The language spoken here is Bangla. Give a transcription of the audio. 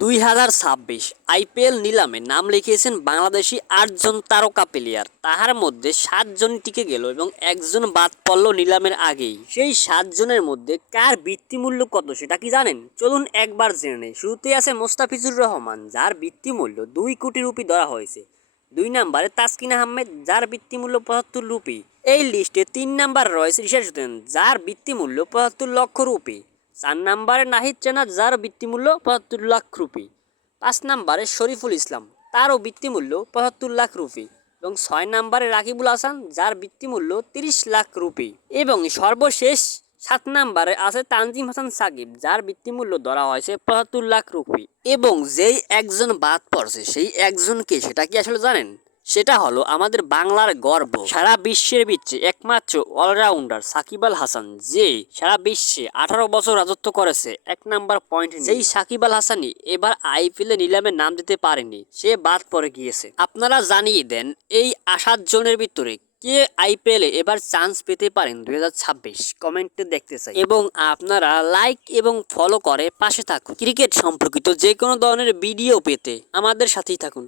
2026 আইপিএল নিলামে নাম লিখিয়েছেন বাংলাদেশি 8 জন তারকা প্লেয়ার। তাহার মধ্যে 7 জন টিকে গেল এবং একজন বাদ পড়ল নিলামের আগেই। সেই 7 জনের মধ্যে কার বৃত্তিমূল্য কত সেটা কি জানেন? চলুন একবার জেনে নেই। শুরুতেই আছে মোস্তাফিজুর রহমান, যার বৃত্তিমূল্য 2 কোটি রুপি ধরা হয়েছে। 2 নম্বরে তাসকিন আহমেদ, যার বৃত্তিমূল্য 75 রুপি। এই লিস্টে 3 নাম্বার রয়েছে রিশাদ হোসেন, যার বৃত্তিমূল্য 75 লক্ষ রুপি। 4 নম্বরে নাহিদ রানা, যার বৃত্তিমূল্য 75 লাখ রুপি। 5 নম্বরে শরীফুল ইসলাম, তারও বৃত্তিমূল্য 75 লাখ রুপি। এবং 6 নম্বরে রাকিবুল হাসান, যার বৃত্তিমূল্য 30 লাখ রুপি। এবং সর্বশেষ 7 নম্বরে আছে তানজিম হাসান সাকিব, যার বৃত্তিমূল্য ধরা হয়েছে 75 লাখ রুপি। এবং যেই একজন বাদ পড়ছে সেই একজনকে, সেটা কি আসলে জানেন? সেটা হলো আমাদের বাংলার গর্ব, সারা বিশ্বের বিচ্ছে একমাত্র অলরাউন্ডার সাকিব আল হাসান, যে সারা বিশ্বে 18 বছর রাজত্ব করেছে 1 নাম্বার পয়েন্ট। সেই সাকিব আল হাসানই এবার আইপিএল নিলামে নাম দিতে পারেনি, সে বাদ পড়ে গিয়েছে। আপনারা জানিয়ে দেন এই 7 জনের ভিতরে কে আইপিএল এবার চান্স পেতে পারেন 2026, কমেন্টে দেখতে চাই। এবং আপনারা লাইক এবং ফলো করে পাশে থাকুন। ক্রিকেট সম্পর্কিত যে কোনো ধরনের ভিডিও পেতে আমাদের সাথেই থাকুন।